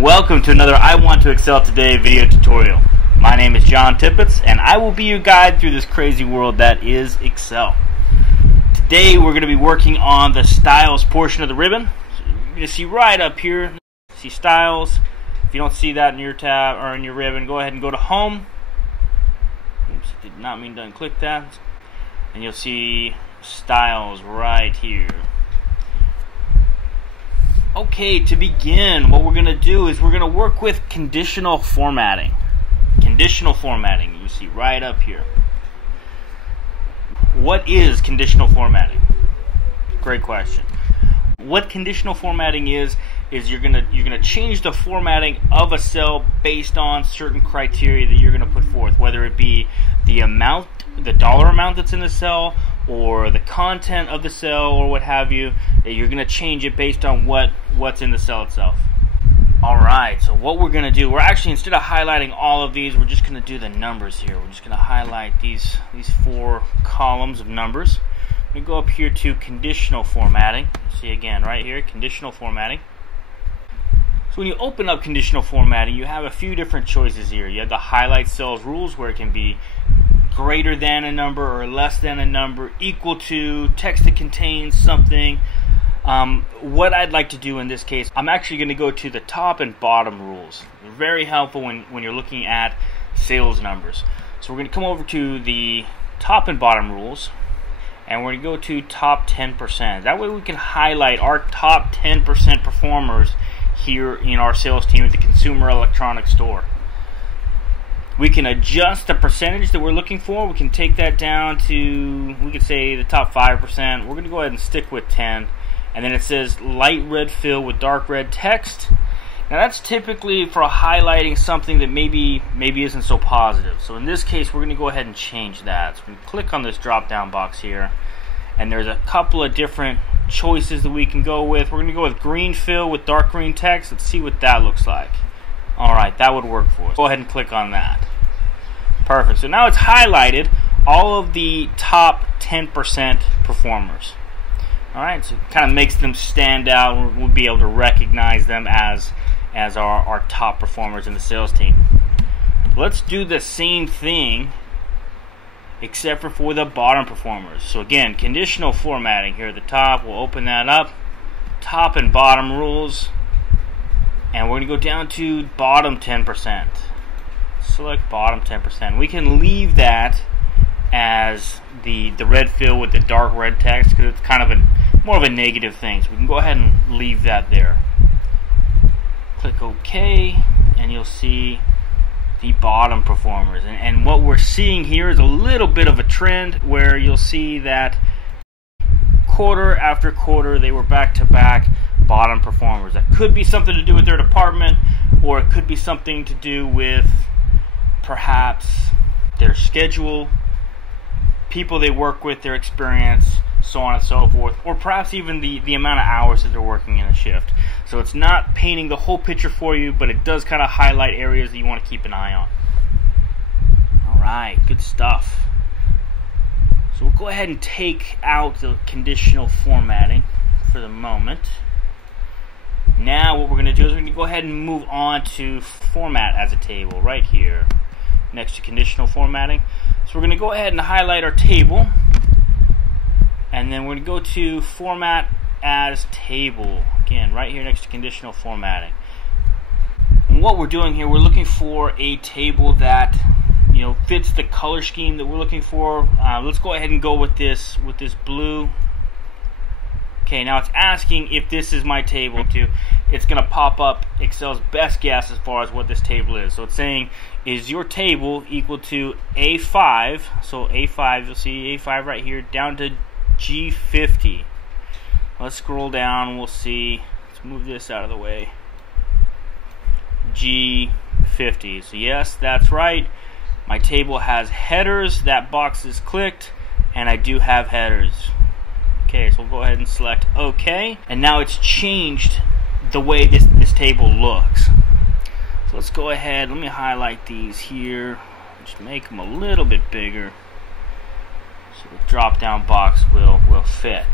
and welcome to another I Want to Excel Today video tutorial. My name is John Tippett and I will be your guide through this crazy world that is Excel. Today we're going to be working on the styles portion of the ribbon. So you're going to see right up here, see styles. If you don't see that in your tab or in your ribbon, go ahead and go to home. Oops, did not mean to unclick that. And you'll see styles right here. Okay, to begin, what we're going to do is we're going to work with conditional formatting. Conditional formatting, you see right up here. What is conditional formatting? Great question. What conditional formatting is you're gonna change the formatting of a cell based on certain criteria that you're gonna put forth, whether it be the amount, the dollar amount that's in the cell, or the content of the cell, or what have you. You're gonna change it based on what's in the cell itself. Alright, so what we're gonna do, we're actually, instead of highlighting all of these, we're just gonna do the numbers here. We're just gonna highlight these four columns of numbers. We go up here to conditional formatting. See again right here, conditional formatting. So when you open up conditional formatting, you have a few different choices here. You have the highlight cells rules, where it can be greater than a number or less than a number, equal to, text that contains something. What I'd like to do in this case, I'm actually going to go to the top and bottom rules. They're very helpful when you're looking at sales numbers. So we're going to come over to the top and bottom rules, and we're going to go to top 10%. That way we can highlight our top 10% performers here in our sales team at the consumer electronics store. We can adjust the percentage that we're looking for. We can take that down to, we could say, the top 5%. We're going to go ahead and stick with 10. And then it says light red fill with dark red text. Now that's typically for highlighting something that maybe isn't so positive. So in this case, we're going to go ahead and change that. So we can click on this drop down box here, and there's a couple of different choices that we can go with. We're going to go with green fill with dark green text. Let's see what that looks like. Alright, that would work for us. Go ahead and click on that. Perfect. So now it's highlighted all of the top 10% performers. Alright, so it kind of makes them stand out. We'll be able to recognize them as our top performers in the sales team. Let's do the same thing except for the bottom performers. So again, conditional formatting here at the top. We'll open that up. Top and bottom rules. And we're going to go down to bottom 10%. Select bottom 10%. We can leave that as the red fill with the dark red text, because it's kind of more of a negative thing. So we can go ahead and leave that there. Click OK, and you'll see the bottom performers. And what we're seeing here is a little bit of a trend, where you'll see that quarter after quarter they were back-to-back bottom performers. That could be something to do with their department, or it could be something to do with perhaps their schedule, people they work with, their experience, so on and so forth, or perhaps even the amount of hours that they're working in a shift. So it's not painting the whole picture for you, but it does kind of highlight areas that you want to keep an eye on. Alright, good stuff. So we'll go ahead and take out the conditional formatting for the moment. Now what we're going to do is we're going to go ahead and move on to format as a table right here next to conditional formatting. So we're going to go ahead and highlight our table, and then we're going to go to format as table, again right here next to conditional formatting. And what we're doing here, we're looking for a table that fits the color scheme that we're looking for. Let's go ahead and go with this blue. Okay, now it's asking if this is my table too. It's going to pop up Excel's best guess as far as what this table is. So it's saying, is your table equal to A5? So A5, you'll see A5 right here, down to G50. Let's scroll down, we'll see. Let's move this out of the way. G50. So yes, that's right. My table has headers. That box is clicked, and I do have headers. Okay, so we'll go ahead and select OK, and now it's changed the way this table looks. So let's go ahead, let me highlight these here, just make them a little bit bigger so the drop down box will fit.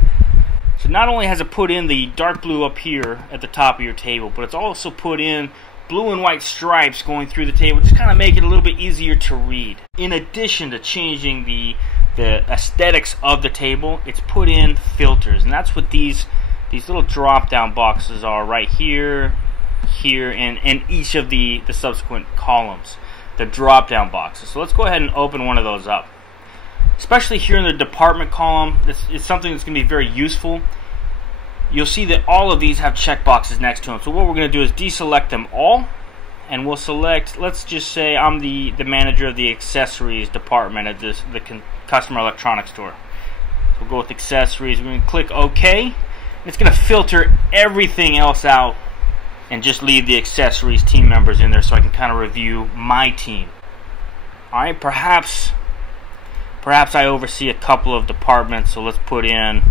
So not only has it put in the dark blue up here at the top of your table, but it's also put in blue and white stripes going through the table, just kind of make it a little bit easier to read. In addition to changing the aesthetics of the table, it's put in filters, and that's what these little drop down boxes are right here, here, and each of the subsequent columns, the drop down boxes. So let's go ahead and open one of those up. Especially here in the department column, this is something that's going to be very useful. You'll see that all of these have checkboxes next to them. So what we're going to do is deselect them all, and we'll select, let's just say I'm the manager of the accessories department at the customer electronics store. So we'll go with accessories. We're going to click OK. It's going to filter everything else out and just leave the accessories team members in there so I can kind of review my team. Alright, perhaps I oversee a couple of departments, so let's put in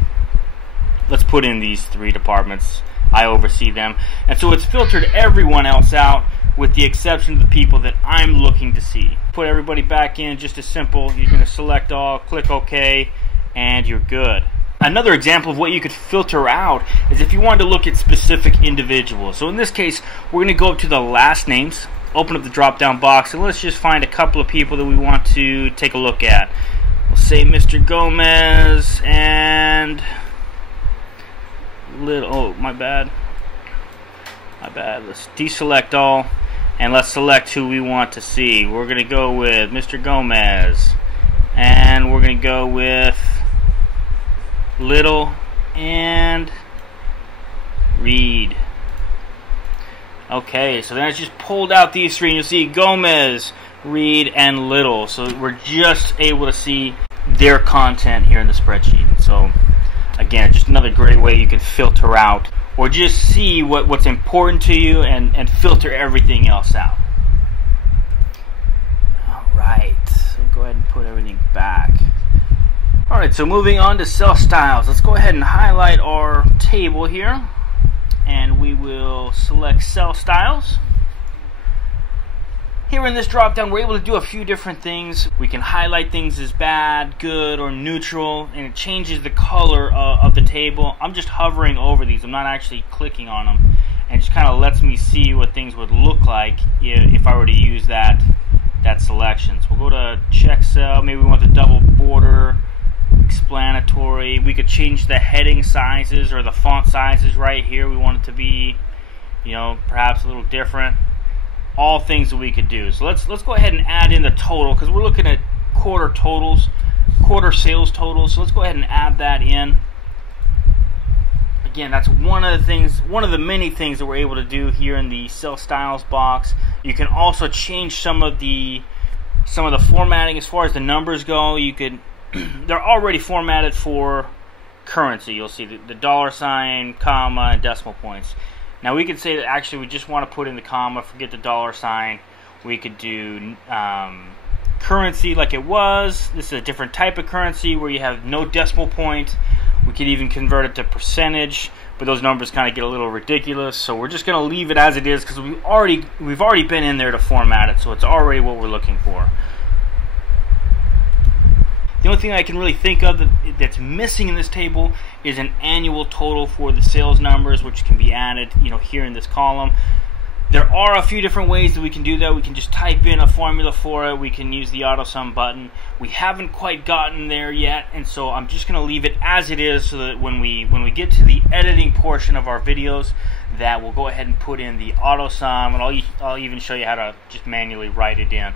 these 3 departments. I oversee them, and so it's filtered everyone else out with the exception of the people that I'm looking to see. Put everybody back in, just as simple. You're going to select all, click OK, and you're good. Another example of what you could filter out is if you wanted to look at specific individuals. So in this case, we're going to go up to the last names, open up the drop down box, and let's just find a couple of people that we want to take a look at. We'll say Mr. Gomez and my bad, let's deselect all and let's select who we want to see. We're going to go with Mr. Gomez, and we're going to go with Little and Reed. Okay, so then I just pulled out these 3, and you'll see Gomez, Reed, and Little. So we're just able to see their content here in the spreadsheet. So again, just another great way you can filter out or just see what's important to you and filter everything else out. Alright, so go ahead and put everything back. Alright, so moving on to cell styles. Let's go ahead and highlight our table here, and we will select cell styles. Here in this drop down, we're able to do a few different things. We can highlight things as bad, good, or neutral, and it changes the color of the table. I'm just hovering over these. I'm not actually clicking on them, and it just kind of lets me see what things would look like if I were to use that selection. So we'll go to check cell. Maybe we want the double border, explanatory. We could change the heading sizes or the font sizes right here. We want it to be, perhaps a little different. All things that we could do. So let's go ahead and add in the total, because we're looking at quarter sales totals. So let's go ahead and add that in. Again, that's one of the many things that we're able to do here in the cell styles box. You can also change some of the formatting as far as the numbers go. You could they're already formatted for currency. You'll see the dollar sign, comma, and decimal points. Now we could say that actually we just want to put in the comma, forget the dollar sign. We could do currency like it was. This is a different type of currency where you have no decimal point. We could even convert it to percentage, but those numbers kind of get a little ridiculous. So we're just going to leave it as it is because we've already been in there to format it, so it's already what we're looking for. The only thing I can really think of that's missing in this table is an annual total for the sales numbers, which can be added, here in this column. There are a few different ways that we can do that. We can just type in a formula for it. We can use the auto sum button. We haven't quite gotten there yet, and so I'm just going to leave it as it is, so that when we get to the editing portion of our videos, that we'll go ahead and put in the auto sum, and I'll even show you how to just manually write it in.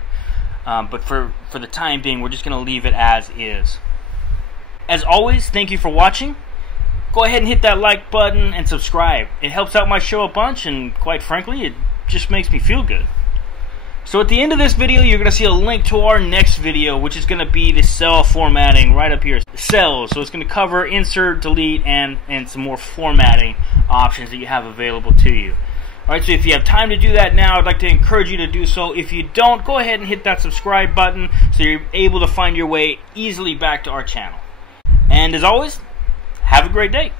But for the time being, we're just going to leave it as is. As always, thank you for watching. Go ahead and hit that like button and subscribe. It helps out my show a bunch, and quite frankly, it just makes me feel good. So at the end of this video, you're going to see a link to our next video, which is going to be the cell formatting right up here. Cells. So it's going to cover insert, delete, and some more formatting options that you have available to you. Alright, so if you have time to do that now, I'd like to encourage you to do so. If you don't, go ahead and hit that subscribe button so you're able to find your way easily back to our channel. And as always, have a great day.